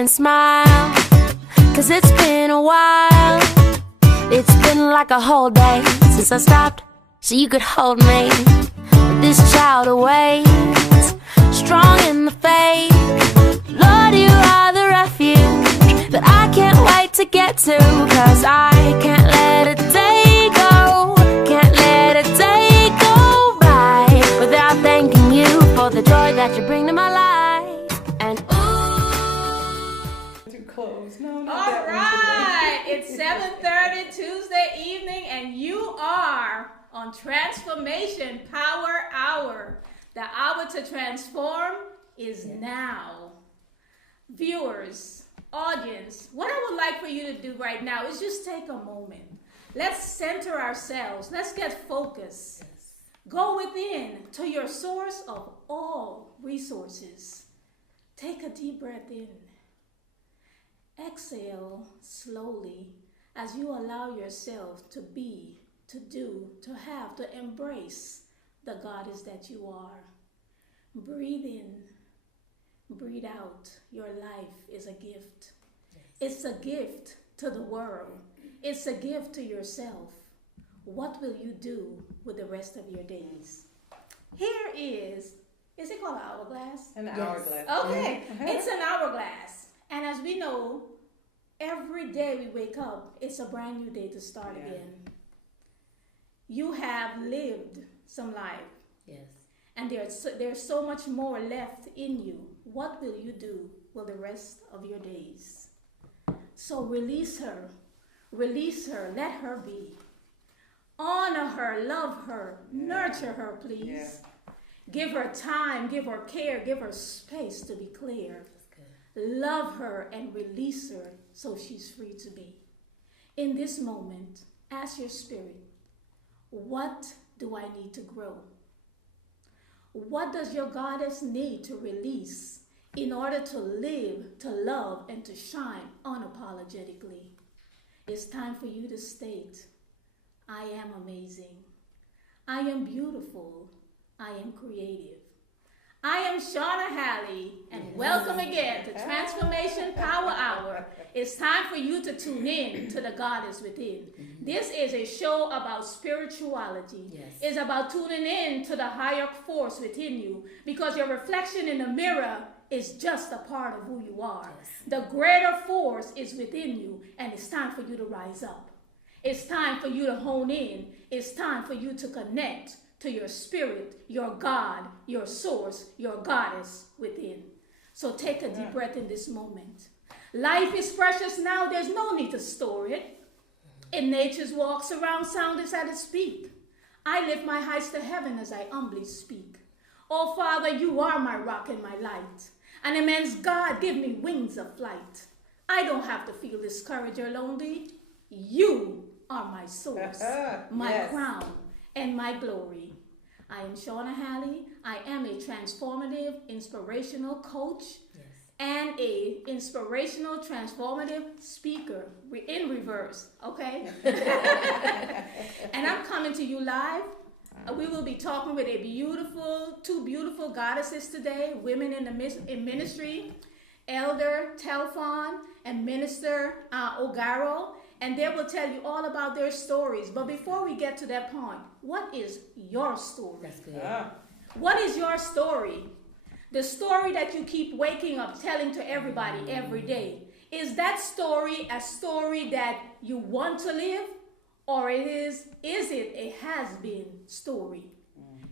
and smile, 'cause it's been a while. It's been like a whole day since I stopped so you could hold me. But this child awaits, strong in the faith. Lord, you are the refuge that I can't wait to get to, 'cause I can't let a day go, can't let a day go by without thanking you for the joy that you bring to my life. And too close. No, all right, it's 7:30 Tuesday evening, and you are on Transformation Power Hour. The hour to transform is now. Viewers, audience, what I would like for you to do right now is just take a moment. Let's center ourselves. Let's get focused. Go within to your source of all resources. Take a deep breath in. Exhale slowly as you allow yourself to be, to do, to have, to embrace the goddess that you are. Breathe in, breathe out. Your life is a gift. It's a gift to the world. It's a gift to yourself. What will you do with the rest of your days? Here is it called an hourglass? An hourglass. Okay, it's an hourglass. And as we know, every day we wake up, it's a brand new day to start again. You have lived some life. Yes. And there's so much more left in you. What will you do with the rest of your days? So release her. Release her. Let her be. Honor her. Love her. Nurture her, please. Yeah. Give her time. Give her care. Give her space to be clear. Love her and release her so she's free to be. In this moment, ask your spirit, what do I need to grow? What does your goddess need to release in order to live, to love, and to shine unapologetically? It's time for you to state, I am amazing. I am beautiful. I am creative. I am Shawna Halley, and welcome again to Transformation Power Hour. It's time for you to tune in to the goddess within. This is a show about spirituality. Yes. It's about tuning in to the higher force within you, because your reflection in the mirror is just a part of who you are. Yes. The greater force is within you, and it's time for you to rise up. It's time for you to hone in. It's time for you to connect to your spirit, your God, your source, your goddess within. So take a deep breath in this moment. Life is precious now. There's no need to store it. In nature's walks around, sound is at its peak. I lift my heights to heaven as I humbly speak. Oh, Father, you are my rock and my light. An immense God, give me wings of flight. I don't have to feel discouraged or lonely. You are my source, my crown, and my glory. I am Shawna Halley. I am a transformative, inspirational coach and a inspirational, transformative speaker in reverse, okay? And I'm coming to you live. We will be talking with two beautiful goddesses today, women in ministry, Elder Telfon and Minister Ogaro. And they will tell you all about their stories. But before we get to that point, what is your story? That's good. What is your story? The story that you keep waking up telling to everybody every day. Is that story a story that you want to live? Or is it a has-been story?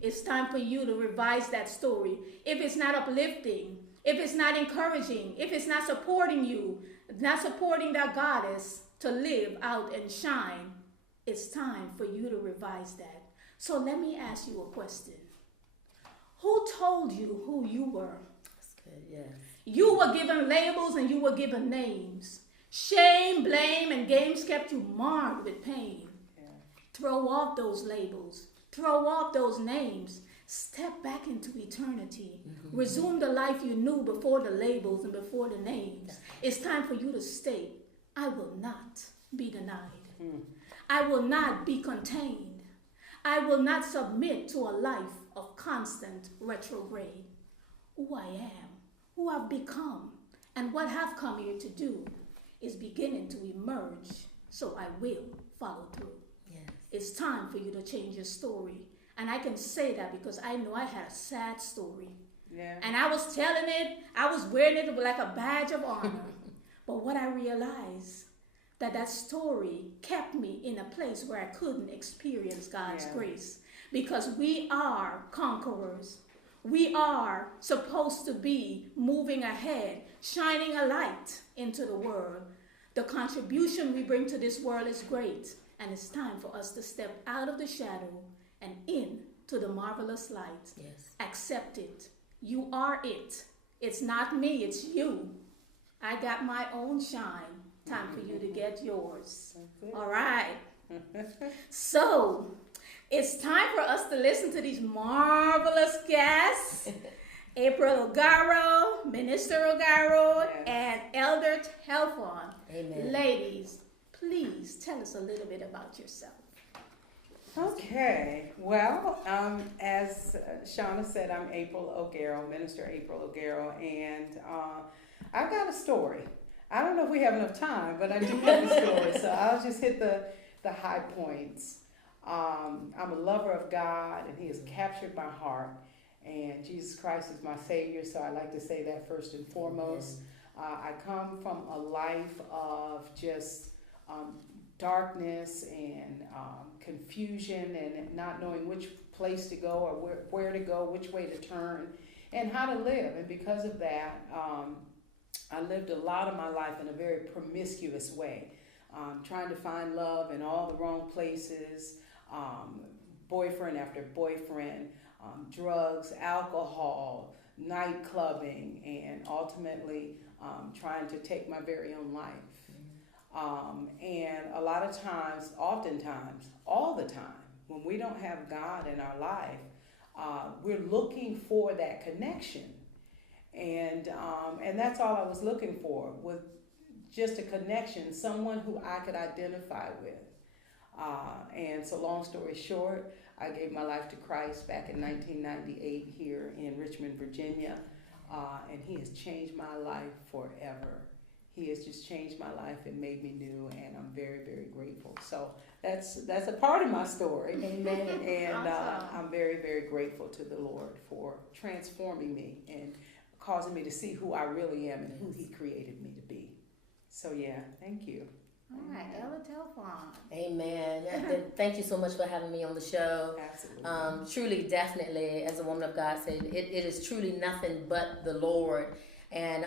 It's time for you to revise that story. If it's not uplifting, if it's not encouraging, if it's not supporting you, not supporting that goddess to live out and shine, it's time for you to revise that. So let me ask you a question. Who told you who you were? That's good, yeah. You were given labels and you were given names. Shame, blame, and games kept you marred with pain. Yeah. Throw off those labels. Throw off those names. Step back into eternity. Resume the life you knew before the labels and before the names. It's time for you to state, I will not be denied. I will not be contained. I will not submit to a life of constant retrograde. Who I am, who I've become, And what I've come here to do is beginning to emerge, so I will follow through. Yes. It's time for you to change your story. And I can say that because I know I had a sad story. Yeah. And I was telling it, I was wearing it like a badge of honor. But what I realized, that story kept me in a place where I couldn't experience God's grace. Because we are conquerors. We are supposed to be moving ahead, shining a light into the world. The contribution we bring to this world is great. And it's time for us to step out of the shadow and into the marvelous light. Yes. Accept it. You are it. It's not me, it's you. I got my own shine. Time for you to get yours. All right. So, it's time for us to listen to these marvelous guests. April Ogaro, Minister Ogaro, and Elder Telfon. Amen. Ladies, please tell us a little bit about yourself. Okay, well, as Shawna said, I'm April Ogaro, Minister April Ogaro, and I've got a story. I don't know if we have enough time, but I do have a story, so I'll just hit the high points. I'm a lover of God, and He has captured my heart, and Jesus Christ is my Savior, so I like to say that first and foremost. I come from a life of just darkness and confusion and not knowing which place to go or where to go, which way to turn, and how to live. And because of that, I lived a lot of my life in a very promiscuous way, trying to find love in all the wrong places, boyfriend after boyfriend, drugs, alcohol, night clubbing, and ultimately trying to take my very own life. And a lot of times, oftentimes, all the time, when we don't have God in our life, we're looking for that connection. And that's all I was looking for, was just a connection, someone who I could identify with. And so long story short, I gave my life to Christ back in 1998 here in Richmond, Virginia. And He has changed my life forever. He has just changed my life and made me new, and I'm very, very grateful. So that's a part of my story. Amen. And Awesome. I'm very, very grateful to the Lord for transforming me and causing me to see who I really am and who He created me to be. So yeah, thank you. All right, Elder Telfon. Amen. Thank you so much for having me on the show. Absolutely. Truly, definitely, as a woman of God said, it is truly nothing but the Lord. And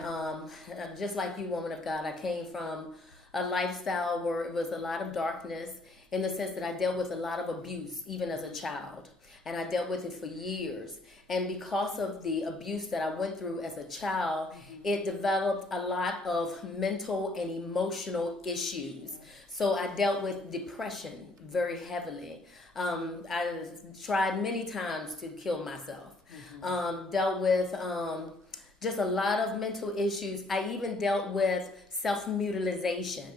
just like you, woman of God, I came from a lifestyle where it was a lot of darkness, in the sense that I dealt with a lot of abuse, even as a child. And I dealt with it for years. And because of the abuse that I went through as a child, it developed a lot of mental and emotional issues. So I dealt with depression very heavily. I tried many times to kill myself. Dealt with just a lot of mental issues. I even dealt with self-mutilation.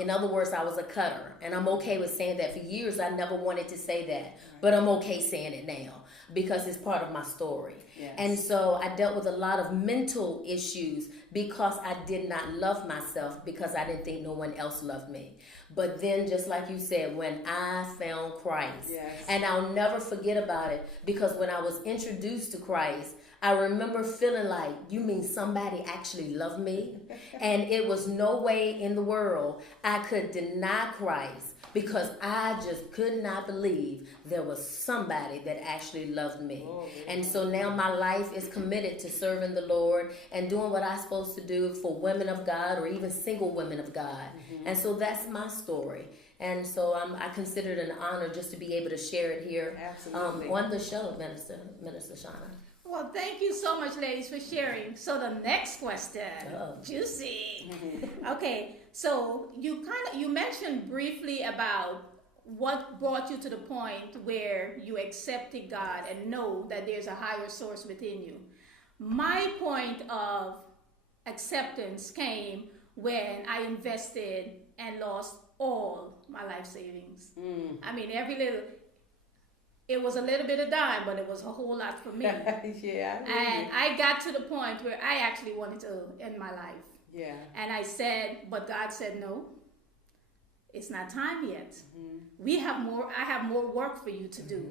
In other words, I was a cutter, and I'm okay with saying that. For years, I never wanted to say that, but I'm okay saying it now because it's part of my story. Yes. And so I dealt with a lot of mental issues because I did not love myself, because I didn't think no one else loved me. But then, just like you said, when I found Christ, and I'll never forget about it, because when I was introduced to Christ, I remember feeling like, you mean somebody actually loved me? And it was no way in the world I could deny Christ, because I just could not believe there was somebody that actually loved me. And so now my life is committed to serving the Lord and doing what I'm supposed to do for women of God, or even single women of God. And so that's my story. And so I consider it an honor just to be able to share it here on the show, Minister Shawna. Well, thank you so much, ladies, for sharing. So the next question, juicy. Okay, so you mentioned briefly about what brought you to the point where you accepted God and know that there's a higher source within you. My point of acceptance came when I invested and lost all my life savings. I mean, every little. It was a little bit of dime, but it was a whole lot for me. Yeah. And I got to the point where I actually wanted to end my life. Yeah. And I said, but God said, no, it's not time yet. I have more work for you to do.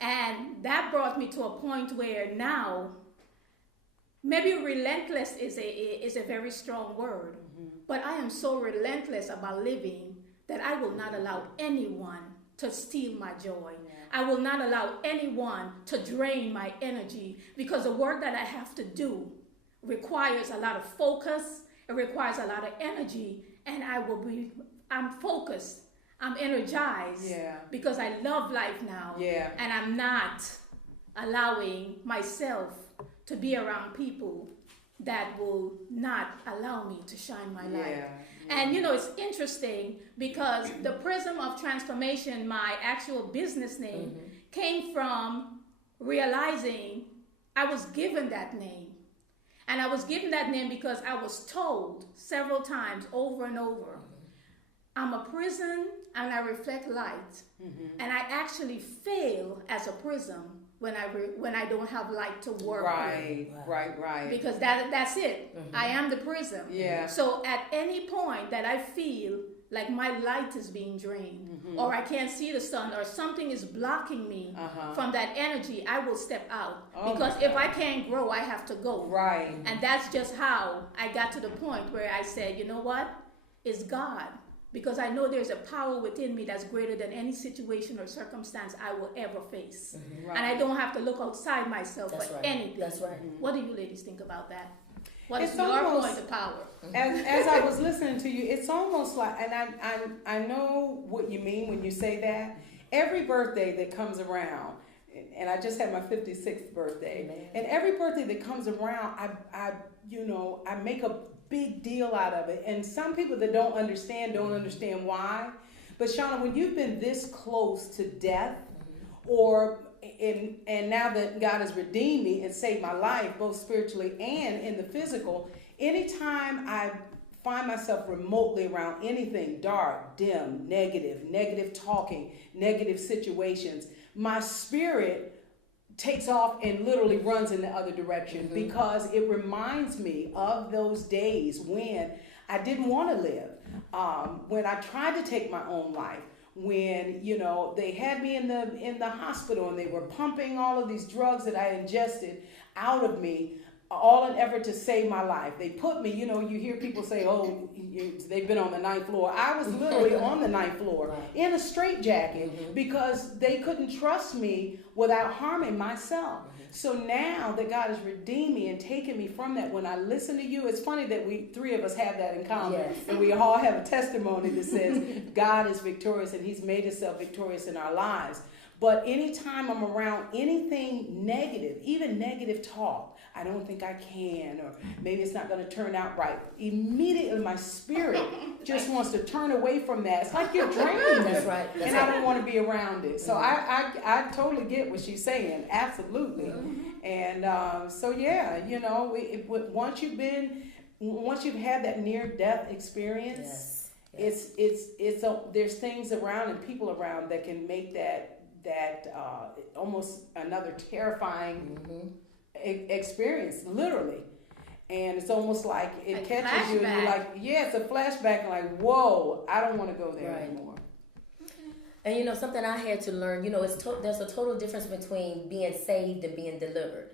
And that brought me to a point where now, maybe relentless is a very strong word, but I am so relentless about living that I will not allow anyone to steal my joy. I will not allow anyone to drain my energy, because the work that I have to do requires a lot of focus. It requires a lot of energy, and I'm focused. I'm energized because I love life now. Yeah. And I'm not allowing myself to be around people that will not allow me to shine my light. And it's interesting because the Prism of Transformation, my actual business name, came from realizing I was given that name. And I was given that name because I was told several times over and over, I'm a prism and I reflect light. And I actually fail as a prism when I don't have light to work with. Right. Because that's it. I am the prism. Yeah. So at any point that I feel like my light is being drained, or I can't see the sun, or something is blocking me from that energy, I will step out. Because if I can't grow, I have to go. Right. And that's just how I got to the point where I said, you know what? It's God. Because I know there's a power within me that's greater than any situation or circumstance I will ever face. Right. And I don't have to look outside myself for anything. That's right. What do you ladies think about that? What is your point of power? As I was listening to you, it's almost like, and I know what you mean when you say that. Every birthday that comes around, and I just had my 56th birthday, and every birthday that comes around, I make a big deal out of it. And some people that don't understand why. But Shawna, when you've been this close to death, and now that God has redeemed me and saved my life, both spiritually and in the physical, anytime I find myself remotely around anything dark, dim, negative talking, negative situations, my spirit takes off and literally runs in the other direction, because it reminds me of those days when I didn't want to live, when I tried to take my own life, when they had me in the hospital and they were pumping all of these drugs that I ingested out of me, all in effort to save my life. They put me, you hear people say, they've been on the 9th floor. I was literally on the 9th floor in a straitjacket because they couldn't trust me without harming myself. So now that God has redeemed me and taken me from that, when I listen to you, it's funny that we three of us have that in common. Yes. And we all have a testimony that says God is victorious and he's made himself victorious in our lives. But anytime I'm around anything negative, even negative talk, I don't think I can, or maybe it's not going to turn out right, immediately my spirit just wants to turn away from that. It's like you're draining me. That's right. And I don't want to be around it. So I totally get what she's saying. Absolutely. And once you've had that near-death experience, there's things around and people around that can make that almost another terrifying experience, literally. And it's almost like it catches you and you're like, it's a flashback, and like, whoa, I don't want to go there anymore. And something I had to learn, there's a total difference between being saved and being delivered.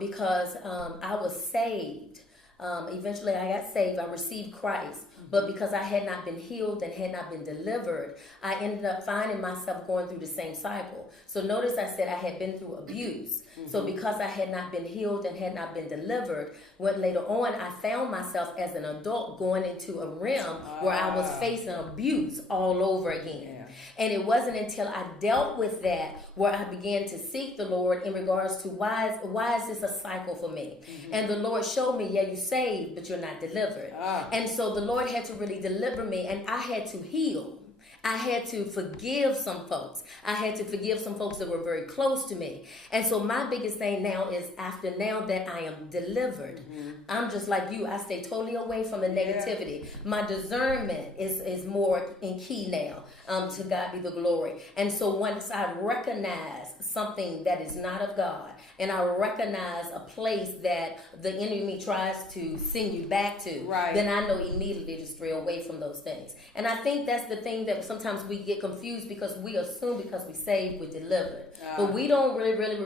Because I was saved. Eventually I got saved. I received Christ. But because I had not been healed and had not been delivered, I ended up finding myself going through the same cycle. So notice I said I had been through abuse. So because I had not been healed and had not been delivered, later on I found myself as an adult going into a realm where I was facing abuse all over again. And it wasn't until I dealt with that where I began to seek the Lord in regards to why is this a cycle for me? And the Lord showed me, you're saved, but you're not delivered. And so the Lord had to really deliver me, and I had to heal. I had to forgive some folks. I had to forgive some folks that were very close to me. And so my biggest thing now is after now that I am delivered, I'm just like you. I stay totally away from the negativity. My discernment is more in key now. To God be the glory. And so once I recognize something that is not of God, and I recognize a place that the enemy tries to send you back to, then I know immediately to stray away from those things. And I think that's the thing that sometimes we get confused, because we assume because we saved, we're delivered. But we don't really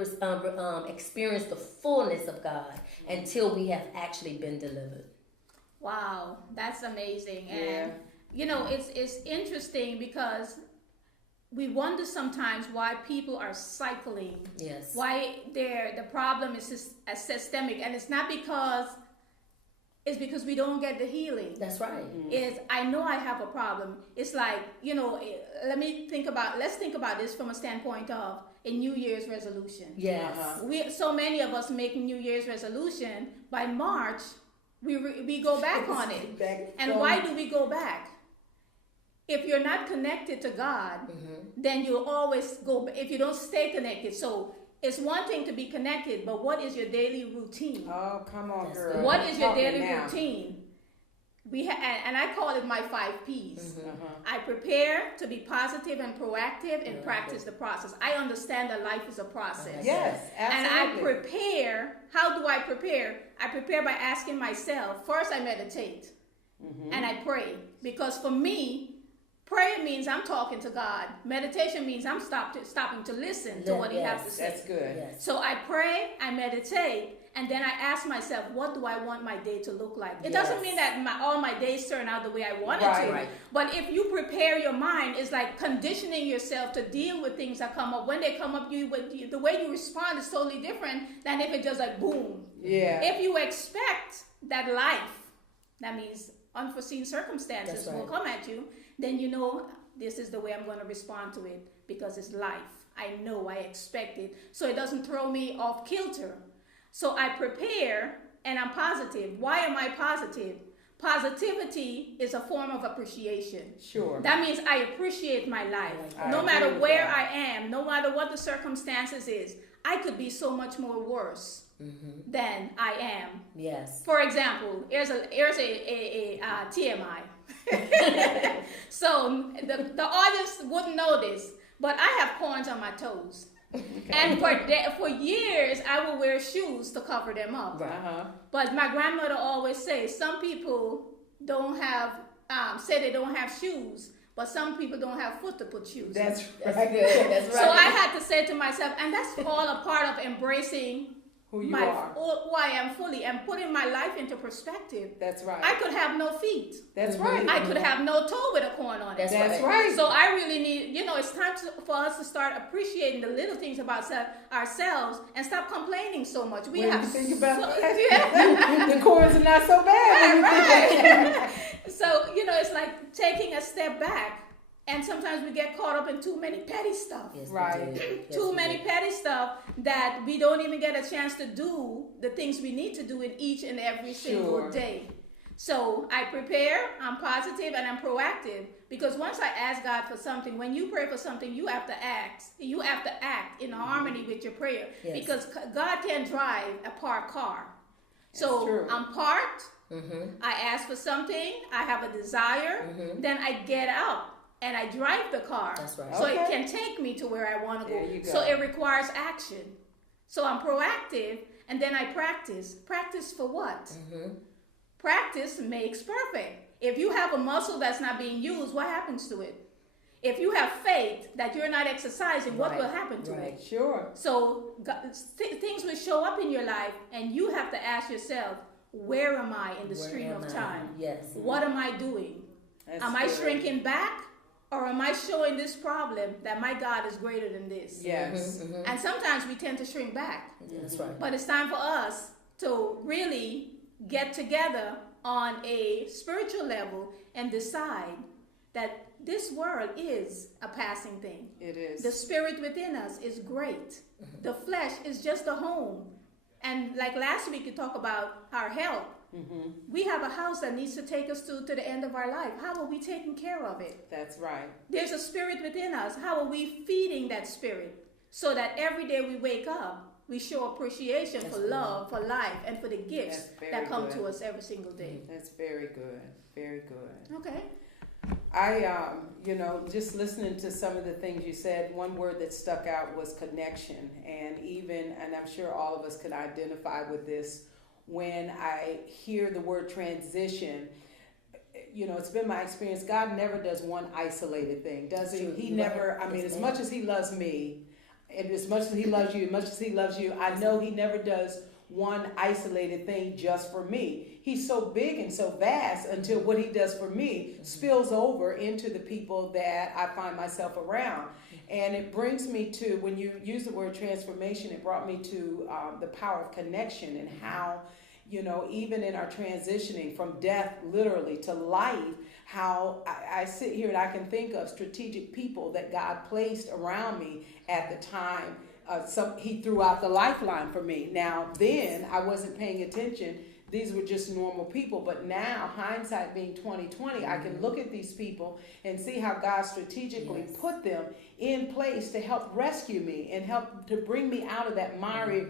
experience the fullness of God until we have actually been delivered. Wow, that's amazing. And you know, it's interesting because we wonder sometimes why people are cycling. Yes. Why the problem is systemic, and it's not because we don't get the healing. That's right. Is I know I have a problem. It's like, you know, let's think about this from a standpoint of a New Year's resolution. Yes. So many of us make New Year's resolution. By March, we go back on it. And why do we go back? If you're not connected to God, then you'll always go, if you don't stay connected. So it's one thing to be connected, but what is your daily routine? Oh, come on, girl. What is your daily routine? And I call it my 5 P's. I prepare to be positive and proactive and practice the process. I understand that life is a process. Yes, absolutely. And I prepare. How do I prepare? I prepare by asking myself. First, I meditate and I pray, because for me, prayer means I'm talking to God. Meditation means I'm stopping to listen to what He has to say. That's good. Yes. So I pray, I meditate, and then I ask myself, what do I want my day to look like? It doesn't mean that all my days turn out the way I want it to. Right. But if you prepare your mind, it's like conditioning yourself to deal with things that come up. When they come up, the way you respond is totally different than if it just like boom. Yeah. If you expect that life, that means unforeseen circumstances will come at you, then you know this is the way I'm going to respond to it, because it's life. I know, I expect it. So it doesn't throw me off kilter. So I prepare and I'm positive. Why am I positive? Positivity is a form of appreciation. Sure. That means I appreciate my life. No matter where I am, no matter what the circumstances is, I could be so much more worse than I am. Yes. For example, here's a TMI. So the audience wouldn't know this, but I have corns on my toes. And for years, I would wear shoes to cover them up. But my grandmother always says some people don't have, say they don't have shoes, but some people don't have foot to put shoes. That's That's right. good. That's right. So I had to say to myself, and that's all a part of embracing Who you are. who I am fully, and putting my life into perspective. That's right. I could have no feet. That's right. I could have no toe with a corn on it. That's right. So I really need, it's time for us to start appreciating the little things about ourselves and stop complaining so much. We When have you think about that. the corns are not so bad. Right. So, it's like taking a step back. And sometimes we get caught up in too many petty stuff. Yes, Right. Too many petty stuff that we don't even get a chance to do the things we need to do in each and every single day. So I prepare, I'm positive, and I'm proactive. Because once I ask God for something, when you pray for something, you have to act. You have to act in harmony with your prayer. Yes. Because God can't drive a parked car. So true. I'm parked. I ask for something. I have a desire. Then I get up. And I drive the car. That's right. So it can take me to where I want to go. There you go. So it requires action. So I'm proactive, and then I practice. Practice for what? Practice makes perfect. If you have a muscle that's not being used, what happens to it? If you have faith that you're not exercising, what will happen to it? Sure. So things will show up in your life, and you have to ask yourself, where am I in the stream of time? Yes. What am I doing? Am I shrinking back? Or am I showing this problem that my God is greater than this? Yes. And sometimes we tend to shrink back. That's right. But it's time for us to really get together on a spiritual level and decide that this world is a passing thing. It is. The spirit within us is great. The flesh is just a home. And like last week, you talk about our health. Mm-hmm. We have a house that needs to take us to the end of our life. How are we taking care of it? That's right. There's a spirit within us. How are we feeding that spirit so that every day we wake up, we show appreciation for love, for life, and for the gifts that come to us every single day? That's very good. Very good. Okay. I, just listening to some of the things you said, one word that stuck out was connection. And I'm sure all of us can identify with this, when I hear the word transition, it's been my experience, God never does one isolated thing, does he? He never, as much as he loves me, and as much as he loves you, I know he never does one isolated thing just for me. He's so big and so vast until what he does for me spills over into the people that I find myself around. And it brings me to, when you use the word transformation, it brought me to the power of connection, and how, even in our transitioning from death literally to life, how I sit here and I can think of strategic people that God placed around me at the time. He threw out the lifeline for me. Now, then I wasn't paying attention. These were just normal people. But now, hindsight being 20/20, I can look at these people and see how God strategically put them in place to help rescue me and help to bring me out of that miry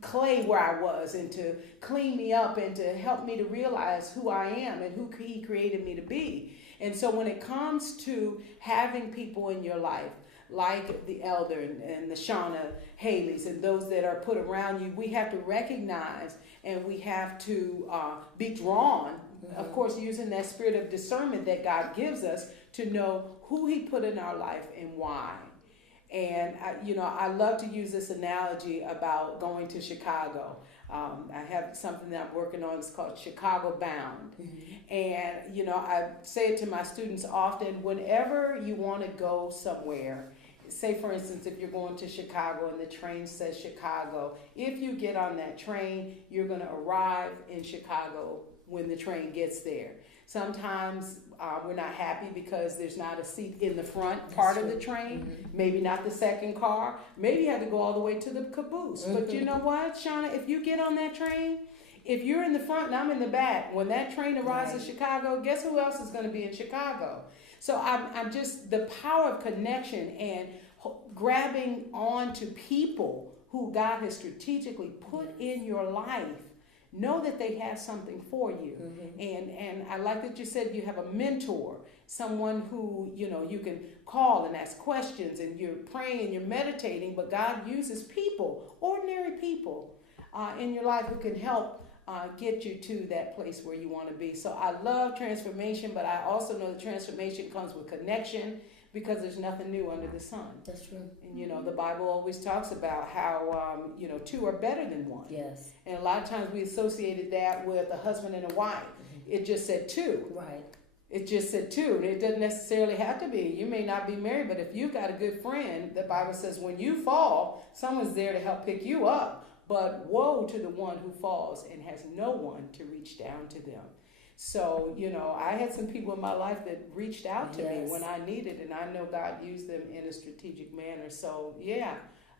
clay where I was, and to clean me up, and to help me to realize who I am and who he created me to be. And so when it comes to having people in your life, like the elder and the Shawna Halleys and those that are put around you, we have to recognize, and we have to be drawn, of course, using that spirit of discernment that God gives us to know who he put in our life and why. And, I love to use this analogy about going to Chicago. I have something that I'm working on. It's called Chicago Bound. And, I say it to my students often, whenever you want to go somewhere, say, for instance, if you're going to Chicago and the train says Chicago, if you get on that train, you're going to arrive in Chicago when the train gets there. Sometimes we're not happy because there's not a seat in the front part of the train, maybe not the second car, maybe you have to go all the way to the caboose. But you know what, Shawna, if you get on that train, if you're in the front and I'm in the back, when that train arrives in Chicago, guess who else is going to be in Chicago? So I'm just, the power of connection and grabbing on to people who God has strategically put in your life. Know that they have something for you. And I like that you said you have a mentor, someone who, you can call and ask questions, and you're praying and you're meditating, but God uses people, ordinary people in your life who can help get you to that place where you want to be. So I love transformation, but I also know that transformation comes with connection, because there's nothing new under the sun. That's true. And the Bible always talks about how two are better than one. Yes. And a lot of times we associated that with a husband and a wife. It just said two. Right. It just said two. It doesn't necessarily have to be. You may not be married, but if you've got a good friend, the Bible says when you fall, someone's there to help pick you up. But woe to the one who falls and has no one to reach down to them. So, I had some people in my life that reached out to me when I needed, and I know God used them in a strategic manner. So,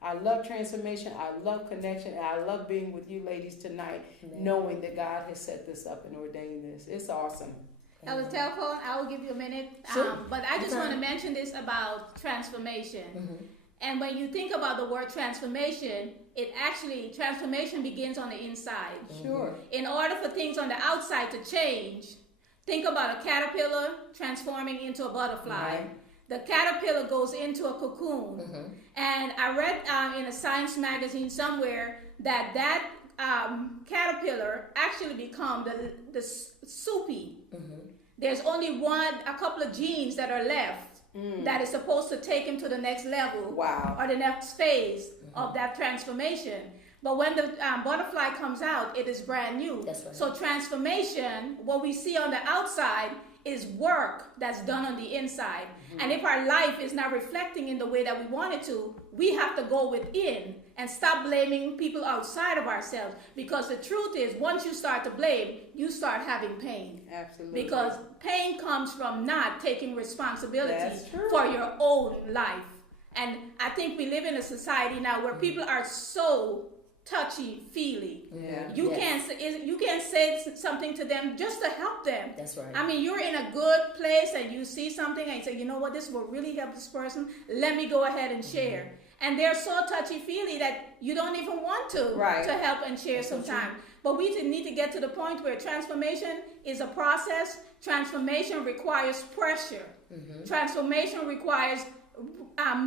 I love transformation. I love connection. And I love being with you ladies tonight, knowing that God has set this up and ordained this. It's awesome. Elder Telfon, I will give you a minute. Sure. But I just want to mention this about transformation. And when you think about the word transformation, transformation begins on the inside. Sure. In order for things on the outside to change, think about a caterpillar transforming into a butterfly. The caterpillar goes into a cocoon. And I read in a science magazine somewhere that caterpillar actually becomes the soupy. There's only a couple of genes that are left. That is supposed to take him to the next level or the next phase of that transformation. But when the butterfly comes out, it is brand new. That's right. So transformation, what we see on the outside, is work that's done on the inside. And if our life is not reflecting in the way that we want it to, we have to go within and stop blaming people outside of ourselves. Because the truth is, once you start to blame, you start having pain. Absolutely. Because pain comes from not taking responsibility for your own life. And I think we live in a society now where people are so touchy-feely. Yeah. You can't say something to them just to help them. That's right. I mean, you're in a good place and you see something and you say, you know what, this will really help this person. Let me go ahead and share. And they're so touchy-feely that you don't even want to help and share sometimes. But we need to get to the point where transformation is a process. Transformation requires pressure. Transformation requires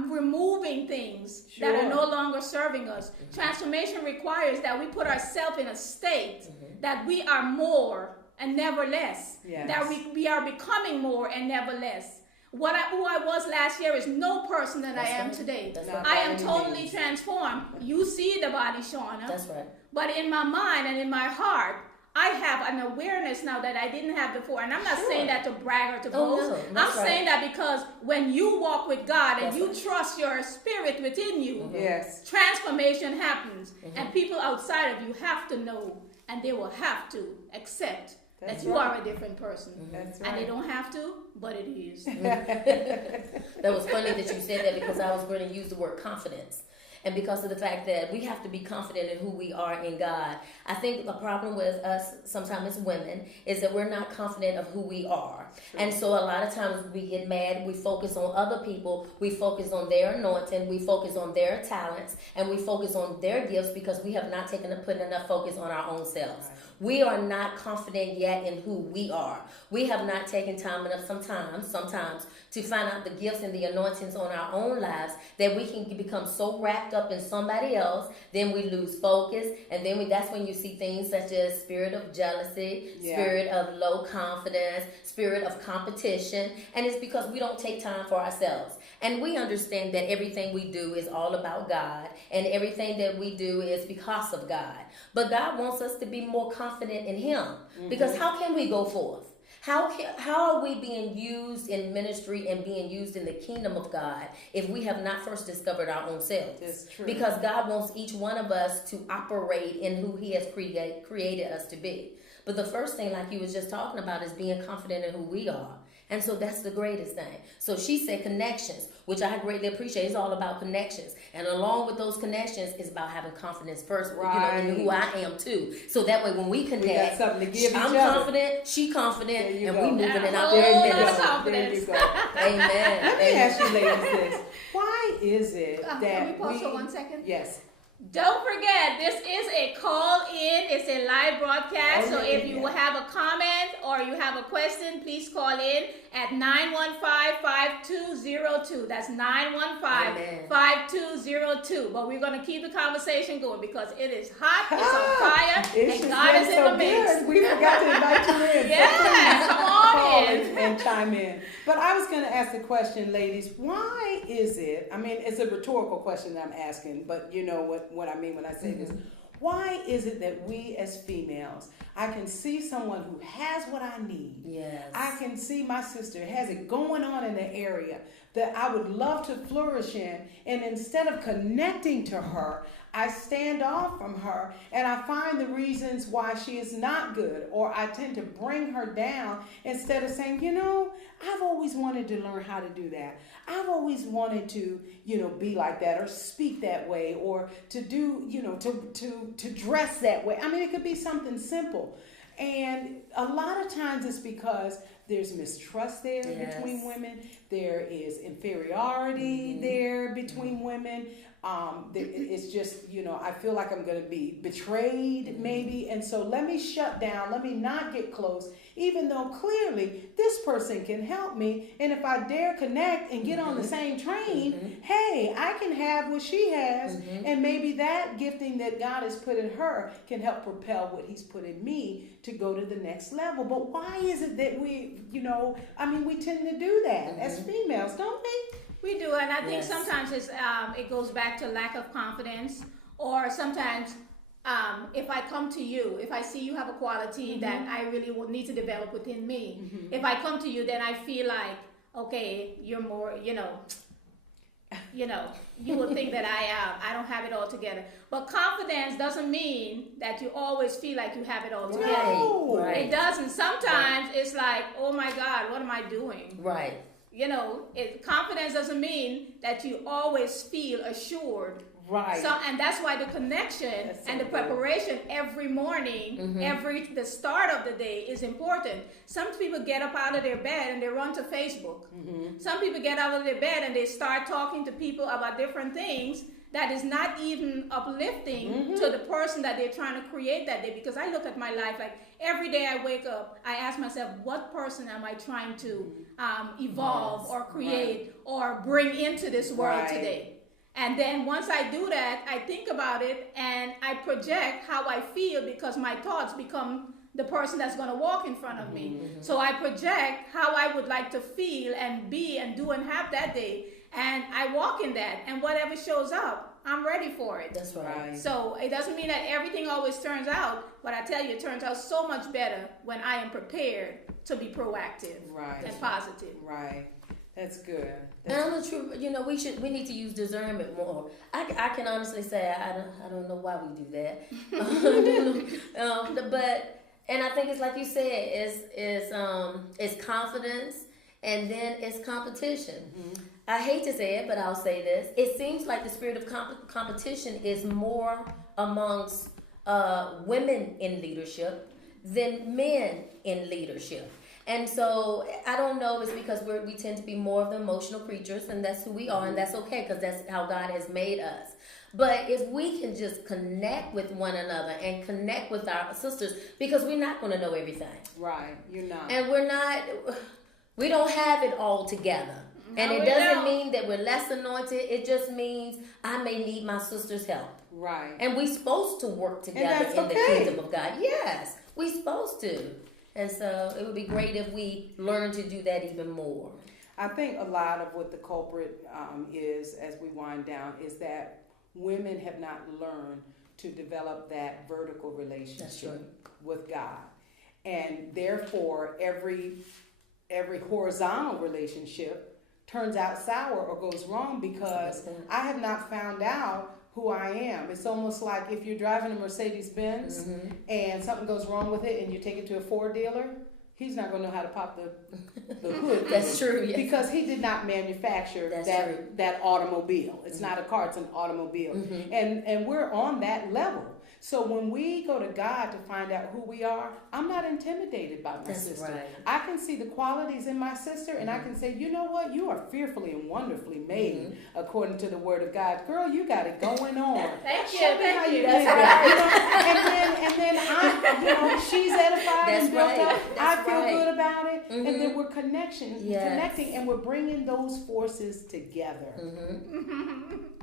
removing things that are no longer serving us. Transformation requires that we put ourselves in a state that we are more and never less. That we are becoming more and never less. Who I was last year is no person that I am today. I am totally transformed. You see the body, Shawna. That's right. But in my mind and in my heart, I have an awareness now that I didn't have before. And I'm not saying that to brag or to boast. I'm saying that because when you walk with God and you trust your spirit within you, transformation happens. And people outside of you have to know, and they will have to accept that you are a different person. And they don't have to, but it is. That was funny that you said that, because I was going to use the word confidence. And because of the fact that we have to be confident in who we are in God. I think the problem with us sometimes as women is that we're not confident of who we are. True. And so a lot of times we get mad, we focus on other people, we focus on their anointing, we focus on their talents, and we focus on their gifts because we have not put enough focus on our own selves. Right. We are not confident yet in who we are. We have not taken time enough sometimes to find out the gifts and the anointings on our own lives that we can become so wrapped up in somebody else, then we lose focus, and then that's when you see things such as spirit of jealousy, spirit of low confidence, spirit of competition, and it's because we don't take time for ourselves. And we understand that everything we do is all about God, and everything that we do is because of God. But God wants us to be more confident in Him, because how can we go forth? How are we being used in ministry and being used in the kingdom of God if we have not first discovered our own selves? That's true. Because God wants each one of us to operate in who He has created us to be. But the first thing, like you was just talking about, is being confident in who we are. And so that's the greatest thing. So she said connections, which I greatly appreciate. It's all about connections. And along with those connections, it's about having confidence first, in who I am too. So that way when we connect, we got something to give I'm each other. confident, she confident, and we moving in our very very middle. There you go. Amen. Let me ask you ladies this. Why is it that can we pause for 1 second? Yes. Don't forget, this is a call-in. It's a live broadcast. So if you have a comment or you have a question, please call in at 915-5202. That's 915-5202. But we're going to keep the conversation going because it is hot, it's on fire, and God is in the mix. We forgot to invite you in. Yeah, come on in. And chime in. But I was going to ask the question, ladies, why is it, I mean, it's a rhetorical question that I'm asking, but you know what I mean when I say this. Why is it that we as females, I can see someone who has what I need. Yes. I can see my sister has it going on in the area that I would love to flourish in. And instead of connecting to her, I stand off from her and I find the reasons why she is not good, or I tend to bring her down instead of saying, you know, I've always wanted to learn how to do that. I've always wanted to, you know, be like that or speak that way or to do, you know, to dress that way. I mean, it could be something simple. And a lot of times it's because there's mistrust there between women. There is inferiority there between women. It's just, you know, I feel like I'm going to be betrayed maybe. And so let me shut down. Let me not get close, even though clearly this person can help me. And if I dare connect and get on the same train, hey, I can have what she has. And maybe that gifting that God has put in her can help propel what He's put in me to go to the next level. But why is it that we, you know, I mean, we tend to do that as females, don't we? We do, and I think sometimes it goes back to lack of confidence, or sometimes if I come to you, if I see you have a quality that I really will need to develop within me, if I come to you, then I feel like, okay, you're more, you will think that I don't have it all together. But confidence doesn't mean that you always feel like you have it all together. Right. It doesn't. Sometimes it's like, oh my God, what am I doing? Right. You know, confidence doesn't mean that you always feel assured Right. So, and that's why the connection and the preparation every morning, the start of the day is important. Some people get up out of their bed and they run to Facebook. Some people get out of their bed and they start talking to people about different things that is not even uplifting to the person that they're trying to create that day. Because I look at my life, like every day I wake up, I ask myself, what person am I trying to evolve or create or bring into this world today? And then once I do that, I think about it and I project how I feel, because my thoughts become the person that's going to walk in front of me. So I project how I would like to feel and be and do and have that day. And I walk in that. And whatever shows up, I'm ready for it. That's right. So it doesn't mean that everything always turns out. But I tell you, it turns out so much better when I am prepared to be proactive and positive. Right. That's good. And I'm the truth. We need to use discernment more. I can honestly say I don't know why we do that. But I think it's like you said, it's confidence, and then it's competition. I hate to say it, but I'll say this: it seems like the spirit of competition is more amongst women in leadership than men in leadership. And so I don't know if it's because we tend to be more of the emotional creatures, and that's who we are, and that's okay, because that's how God has made us. But if we can just connect with one another and connect with our sisters, because we're not going to know everything. Right, you're not. And we don't have it all together. And it doesn't mean that we're less anointed. It just means I may need my sister's help. Right. And we're supposed to work together in the kingdom of God. Yes, we're supposed to. And so it would be great if we learn to do that even more. I think a lot of what the culprit is, as we wind down, is that women have not learned to develop that vertical relationship with God. And therefore, every horizontal relationship turns out sour or goes wrong, because I have not found out who I am. It's almost like if you're driving a Mercedes-Benz and something goes wrong with it and you take it to a Ford dealer, he's not going to know how to pop the hood. That's true, yes. Because he did not manufacture that automobile. It's not a car, it's an automobile. And we're on that level. So when we go to God to find out who we are, I'm not intimidated by my sister. Right. I can see the qualities in my sister, and I can say, you know what? You are fearfully and wonderfully made according to the Word of God. Girl, you got it going on. Thank you. Show me how you did that. And then I, she's edified and built up. I feel good about it. And then we're connecting, and we're bringing those forces together.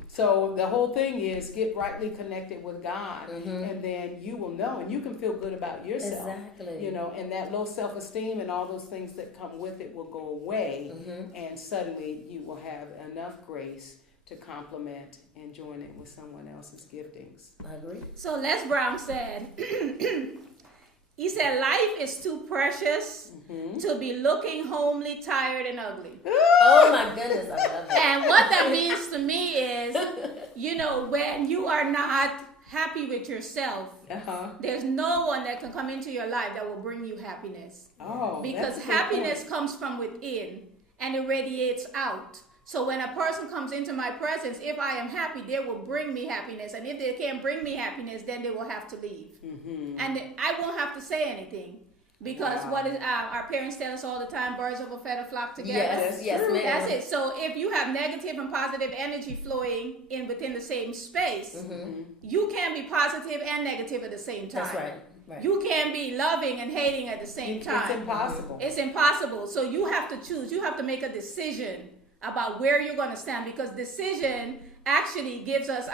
So the whole thing is get rightly connected with God, and then you will know, and you can feel good about yourself. Exactly. And that low self-esteem and all those things that come with it will go away, and suddenly you will have enough grace to complement and join it with someone else's giftings. I agree. So Les Brown said, he said, life is too precious to be looking homely, tired, and ugly. Oh my goodness, I love that. And what that means to me is, when you are not happy with yourself, there's no one that can come into your life that will bring you happiness. Oh, because happiness comes from within and it radiates out. So when a person comes into my presence, if I am happy, they will bring me happiness. And if they can't bring me happiness, then they will have to leave. And I won't have to say anything. Because what is our parents tell us all the time, birds of a feather flock together. Yes, ma'am. That's it. So if you have negative and positive energy flowing within the same space, you can be positive and negative at the same time. That's right. You can be loving and hating at the same time. It's impossible. It's impossible. So you have to choose. You have to make a decision about where you're going to stand, because decision actually gives us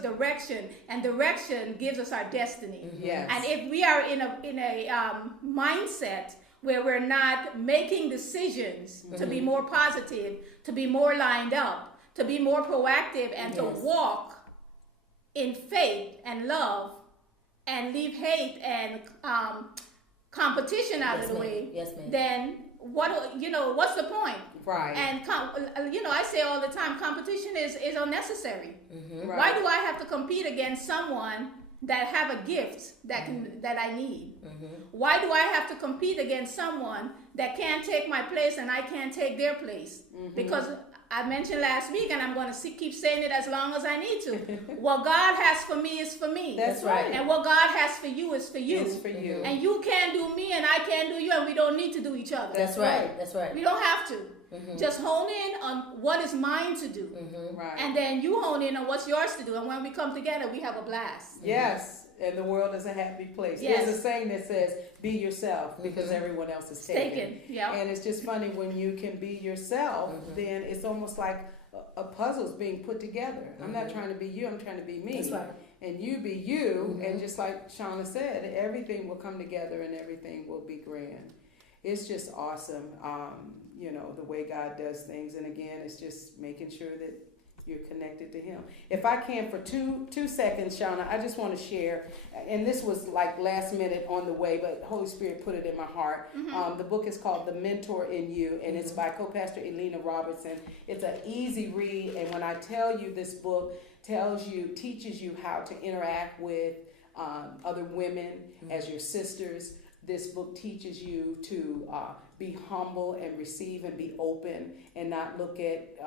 direction, and direction gives us our destiny. Yes. And if we are in a mindset where we're not making decisions to be more positive, to be more lined up, to be more proactive, and to walk in faith and love, and leave hate and competition out of the way, then what's the point? Right. And I say all the time, competition is unnecessary. Right. Why do I have to compete against someone that have a gift that I need? Why do I have to compete against someone that can't take my place and I can't take their place? Because I mentioned last week, and I'm going to keep saying it as long as I need to. What God has for me is for me. That's right. And what God has for you is for you. It's for you. And you can't do me, and I can't do you, and we don't need to do each other. That's right. That's right. We don't have to. Just hone in on what is mine to do. Right. And then you hone in on what's yours to do. And when we come together, we have a blast. Yes. And the world is a happy place. Yes. There's a saying that says, be yourself, because everyone else is taken. Yeah. And it's just funny when you can be yourself, then it's almost like a puzzle's being put together. I'm not trying to be you, I'm trying to be me. That's right. And you be you, and just like Shawna said, everything will come together and everything will be grand. It's just awesome, the way God does things. And again, it's just making sure that you're connected to Him. If I can, for two seconds, Shawna, I just want to share, and this was like last minute on the way, but Holy Spirit put it in my heart. The book is called The Mentor in You, and it's by co-pastor Elena Robertson. It's an easy read, and when I tell you this book teaches you how to interact with other women as your sisters. This book teaches you to be humble and receive and be open and not look at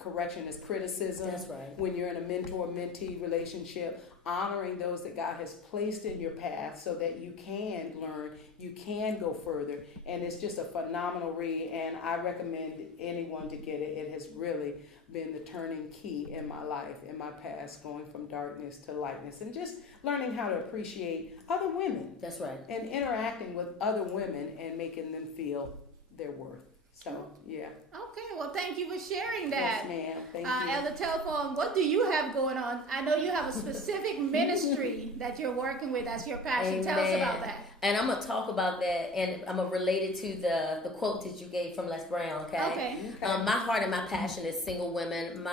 correction as criticism. That's right. When you're in a mentor-mentee relationship, honoring those that God has placed in your path so that you can learn, you can go further. And it's just a phenomenal read, and I recommend anyone to get it. It has really been the turning key in my life, in my past, going from darkness to lightness, and just learning how to appreciate other women. That's right. And interacting with other women and making them feel their worth. So, yeah. Okay, well, thank you for sharing that. Yes, ma'am. Thank you. Elder Telfon, what do you have going on? I know you have a specific ministry that you're working with as your passion. Amen. Tell us about that. And I'm going to talk about that, and I'm going to relate it to the quote that you gave from Les Brown, okay? My heart and my passion is single women.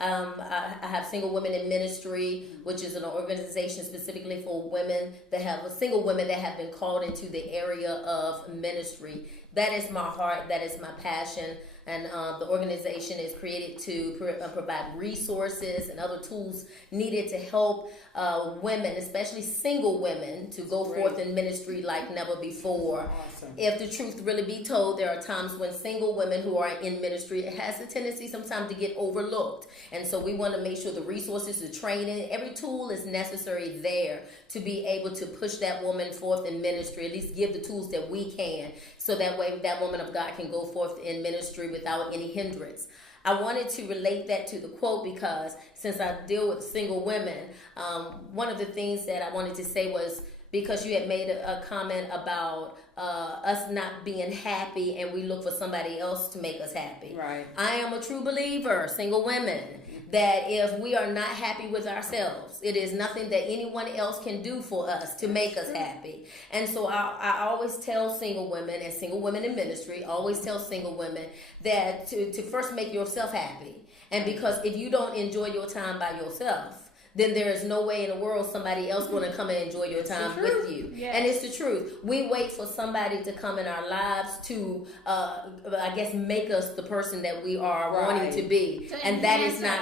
I have Single Women in Ministry, which is an organization specifically for women that have single women that have been called into the area of ministry. That is my heart. That is my passion. And the organization is created to provide resources and other tools needed to help women, especially single women, to go forth in ministry like never before. Awesome. If the truth really be told, there are times when single women who are in ministry, it has a tendency sometimes to get overlooked. And so we want to make sure the resources, the training, every tool is necessary there to be able to push that woman forth in ministry, at least give the tools that we can, so that way that woman of God can go forth in ministry without any hindrance. I wanted to relate that to the quote because since I deal with single women, one of the things that I wanted to say was, because you had made a comment about us not being happy and we look for somebody else to make us happy. Right. I am a true believer, single women, that if we are not happy with ourselves, it is nothing that anyone else can do for us to make us happy. And so I always tell single women and single women in ministry, always tell single women that to first make yourself happy. And because if you don't enjoy your time by yourself, then there is no way in the world somebody else going to come and enjoy your time with you. Yes. And it's the truth. We wait for somebody to come in our lives to, I guess, make us the person that we are wanting to be. And that is not